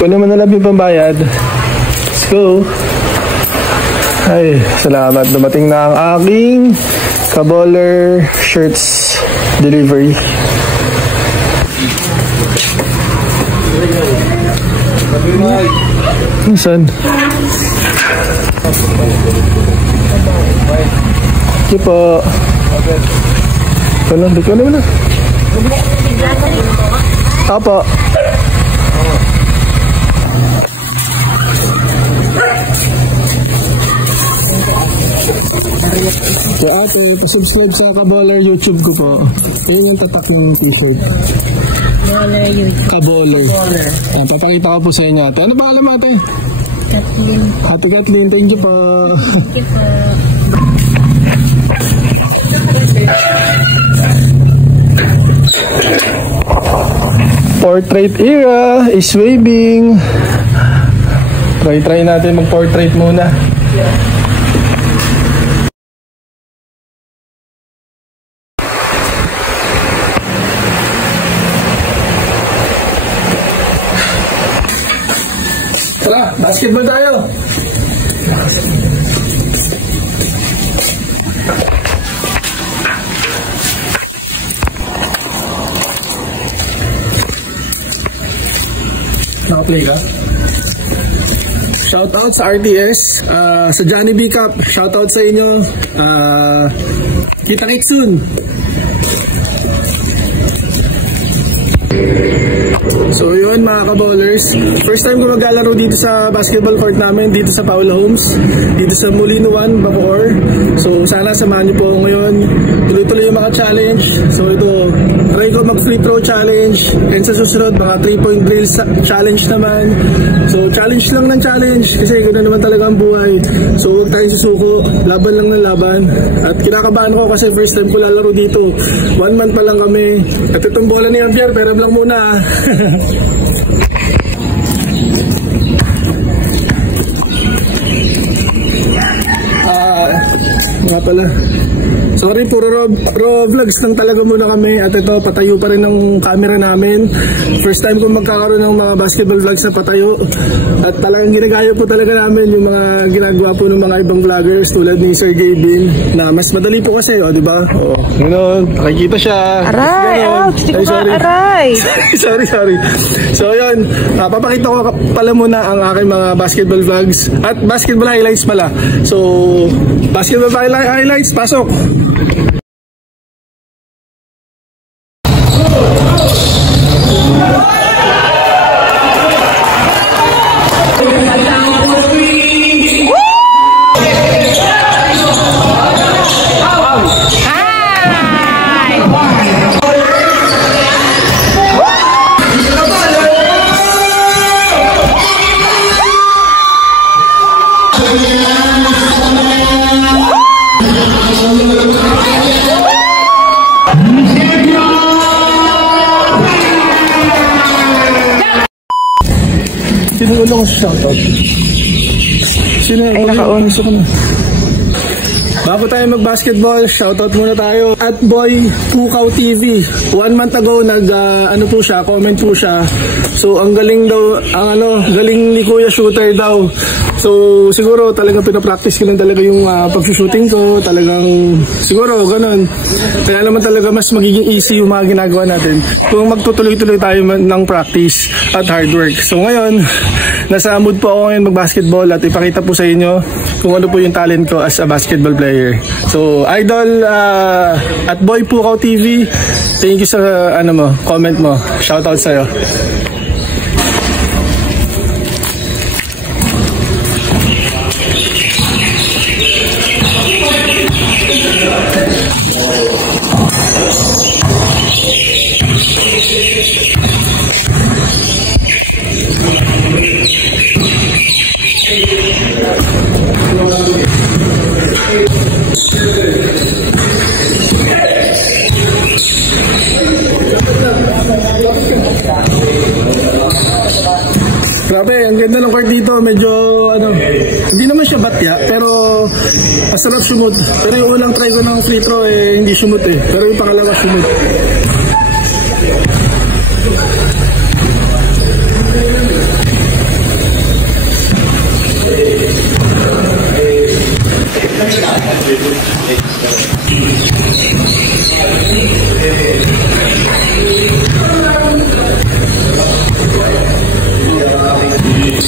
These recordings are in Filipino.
Kunin mo na lang yung pambayad. Let's go. Ay, salamat. Dumating na ang aking Kaboller shirts delivery. Saan? Sige po. Kunin mo na. Opo. So ate, pasubscribe sa Kaboller YouTube ko po. Yun yung tatak ng t-shirt. Kaboller. Papakita ko po sa inyo ate. Ano pangalan mo ate? Kathleen. Ate Kathleen, thank you po. Thank you po. Portrait era is waving. Try natin mag-portrait muna. Tara, basketball tayo. Naka-play ka? Shoutout sa RTS, sa Johnny B Cup, shoutout sa inyo. Kita-kits soon. So yun mga kaballers, first time ko maglalaro dito sa basketball court namin, dito sa Paula Homes, dito sa Molino 1, Bacoor. So sana samahan niyo po ako ngayon, tuloy-tuloy yung mga challenge. So ito, try ko mag free throw challenge, and sa susunod mga 3-point drill challenge naman. So challenge lang ng challenge, kasi ganoon naman talaga ang buhay. So huwag tayong susuko, laban lang ng laban. At kinakabahan ko kasi first time ko lalaro dito, 1 month pa lang kami. At itong bola ni Javier, pero lang muna. Nga pala. Sorry, puro raw vlogs lang talaga muna kami. At ito, patayo pa rin ang camera namin. First time ko magkakaroon ng mga basketball vlogs na patayo. At talagang ginagaya po talaga namin yung mga ginagawa po ng mga ibang vloggers tulad ni Sir Gavin, na mas madali po kasi, o diba? O, ganoon, nakikita siya. Aray! Ay, sorry. Aray! sorry. So yun, papakita ko pala muna ang aking mga basketball vlogs at basketball highlights pala. So, basketball highlights, pasok! Sino ulo ko shoutout? Sino ay naka-on? Bago tayo mag-basketball, shoutout muna tayo. At Boy Pukaw TV. 1 month ago, comment po siya. So, ang galing daw, galing ni Kuya Shooter daw. So, siguro talagang pinapractice ko lang talaga yung pag-shooting ko. Talagang, siguro, ganun. Kaya naman talaga mas magiging easy yung mga ginagawa natin kung magtutuloy-tuloy tayo ng practice at hard work. So, ngayon, nasa mood po ako ngayon mag-basketball at ipakita po sa inyo kung ano po yung talent ko as a basketball player. So, Idol at Boy Pukaw TV, thank you sa comment mo. Shoutout sa'yo. Grabe, ang ganda ng court dito. Medyo, hindi naman siya batya, pero masarap sumut. Pero yung unang try ko ng free throw, hindi sumut eh. Pero yung pangalawa sumut.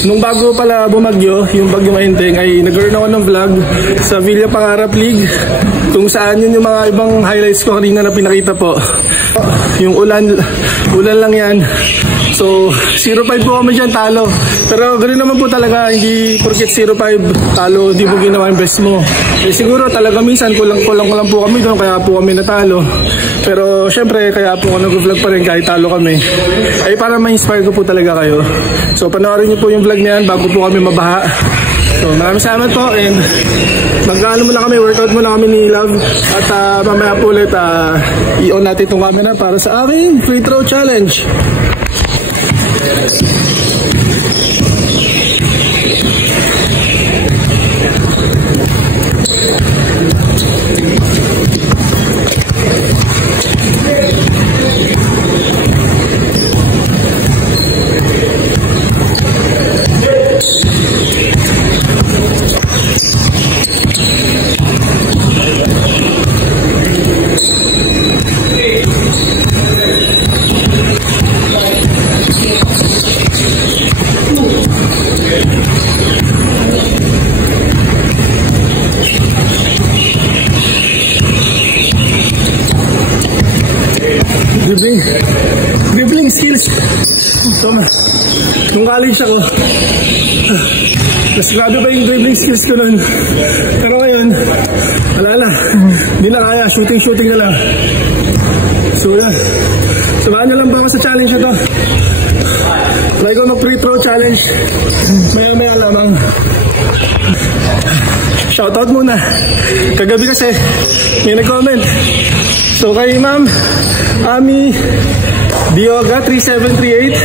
nung bago pala bumagyo, yung bagyo Mainteng, ay nag-earn ako ng vlog sa Villa Pangarap League, kung saan yun yung mga ibang highlights ko kanina na pinakita po. Yung ulan lang yan. So 0-5 po kami dyan, talo. Pero ganoon naman po talaga, hindi porket 0-5 talo, hindi po ginawa yung best mo. Eh siguro talaga minsan kulang po kami doon, kaya po kami natalo. Pero syempre kaya po ako nag-vlog pa rin kahit talo kami, ay para ma-inspire ko po talaga kayo. So panoorin niyo po yung vlog na yan bago po kami mabaha. So maraming salamat po, and mag-ano muna kami, workout muna kami ni Love. At mamaya po ulit i-on natin itong camera para sa aking free throw challenge. Dribbling skills. Nung college ako, mas grabe pa yung dribbling skills ko nun. Pero ngayon, alala, hindi na kaya, shooting na lang. So yan, samahan nyo lang ba ako sa challenge ito? Try ko mag-free throw challenge. Maya lamang. Shoutout muna. Kagabi kasi may nag-comment. So kay Ma'am Ami Dioga 3738,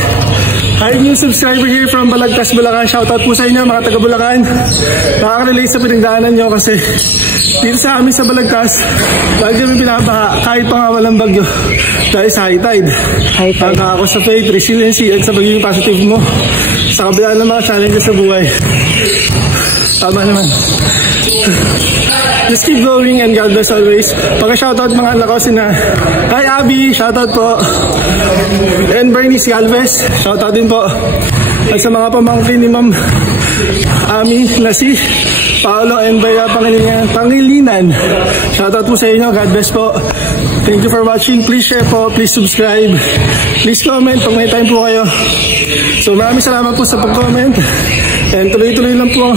hi, new subscriber here from Balagtas, Bulacan. Shoutout po sa inyo mga taga Bulacan. Nakaka-relate sa pinagdaanan nyo kasi dito sa amin sa Balagtas lagi kami pinabaha kahit pa nga walang bagyo dahil sa high tide. Ako sa faith, resiliency at sa pagiging positive mo sa kabila ng mga challenges sa buhay. Tama naman. Just keep going and God bless always. Pagka-shoutout mga anak ko sina, hi Abby, shoutout po. And Bernice Galvez, shoutout din po. At sa mga pamangkin ni Ma'am Ami na si Paolo and Bea Pangilinan, shoutout po sa inyo, God bless po. Thank you for watching. Please share po, please subscribe, please comment pag may time po kayo. So maraming salamat po sa pag-comment. And tuloy-tuloy lang po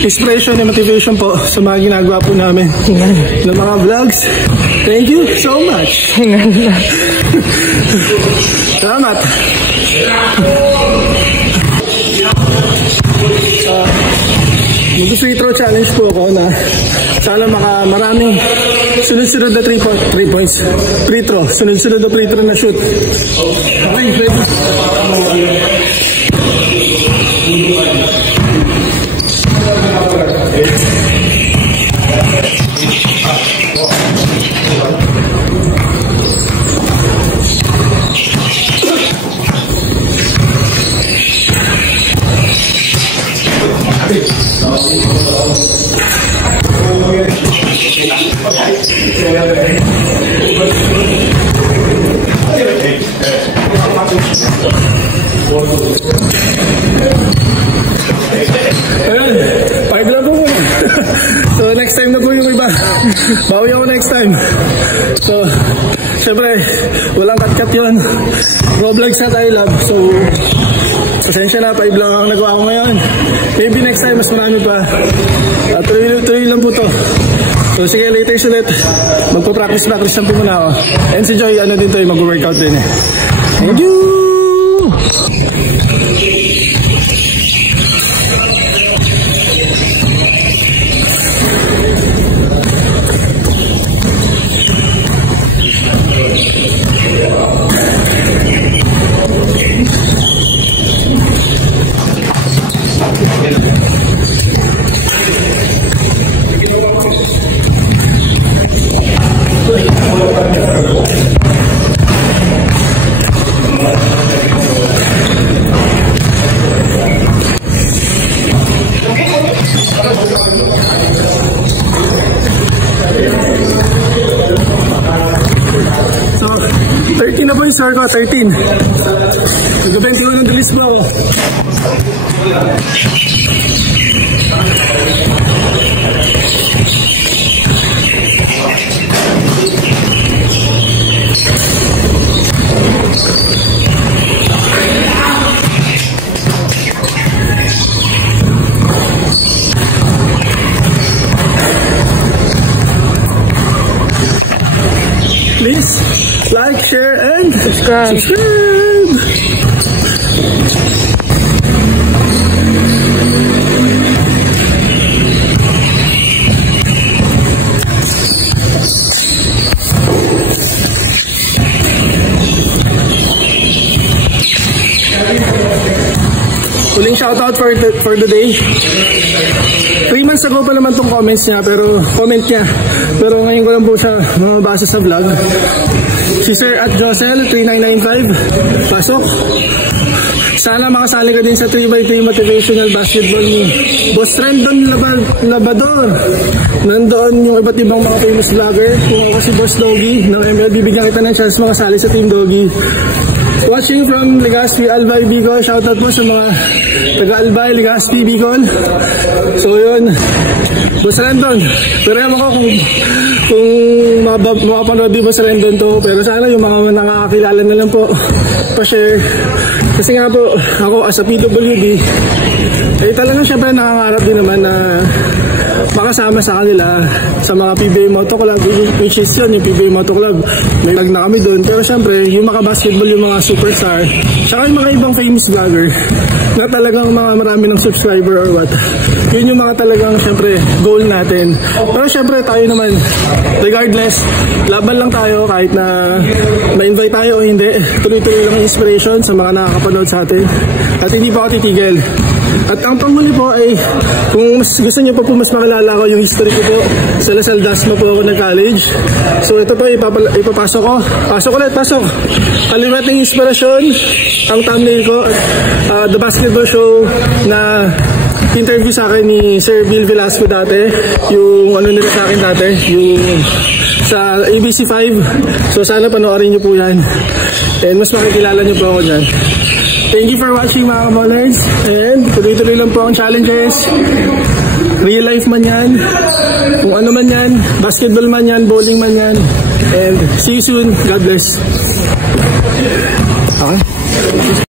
inspiration and motivation po sa mga ginagawa po namin ng mga vlogs. Thank you so much. Salamat. Mag-free throw challenge po ako na sana maraming sunod-sunod na 3 points. Free throw. Sunod-sunod na free throw na shoot. Okay, ready? Ayun, pakigla po muna. So next time na po yung iba. Bawi ako next time. So syempre walang cut yun. Roblox na tayo, Love. So pasensya na, pa-vlog ang nagawa ko ngayon. Maybe next time mas marami pa. Tuloy lang po to. So sige, later ulit. Magpo-practice lang po muna ako. And si Joy, ano din to, mag-workout din eh. Thank you! So, 13 na po yung score ko, 13. Nag-21 ng Please bro. Please like, share, and Subscribe. Huling shoutout for the day. 3 months ago pa naman tong comment niya, pero ngayon ko lang po siya mabasa sa vlog. Si Sir at Josel 3995, pasok. Sana makasali ka din sa 3x3 motivational basketball ni Boss Rendon Labador. Nandoon yung iba't ibang mga famous vlogger. Kung ako si Boss Doggy ng MLB, bigyan kita ng chance makasali sa Team Doggy. Watching from Legazpi, Albay, Bicol. Shoutout po sa mga taga-Albay, Legazpi, Bicol. So yun, Boss Rendon, pero ewan ko kung makapanood din Boss Rendon to, pero sana yung mga nakakakilala na lang po pa-share. Kasi nga po, ako as a PWD, talagang syempre nangangarap din naman na makasama sa kanila sa mga PBA Moto Club, which is yun, yung PBA Moto Club. May tag na kami doon, pero syempre yung makabasketball, yung mga superstar, saka yung mga ibang famous vlogger na talagang mga marami ng subscriber or what, yun yung mga talagang syempre goal natin. Pero syempre tayo naman, regardless, laban lang tayo kahit na ma-invite tayo o hindi. Tuloy-tuloy lang inspiration sa mga nakakapanood sa atin at hindi pa ako titigil. At ang panghuli po ay, kung mas gusto niyo po mas makilala ko yung history ko po, sa Lasal Dasma po ako nag-college. So ito po ipapasok ko. Pasok ulit, pasok. Kalimating inspirasyon, ang thumbnail ko, The Basketball Show na interview sa akin ni Sir Bill Velasco dati, yung ano nila sa akin dati, yung sa ABC5. So sana panoorin niyo po yan. And mas makikilala niyo po ako dyan. Thank you for watching mga kamoners. And tuloy-tuloy lang po ang challenges. Real life man yan, kung ano man yan, basketball man yan, bowling man yan. And see you soon. God bless. Okay.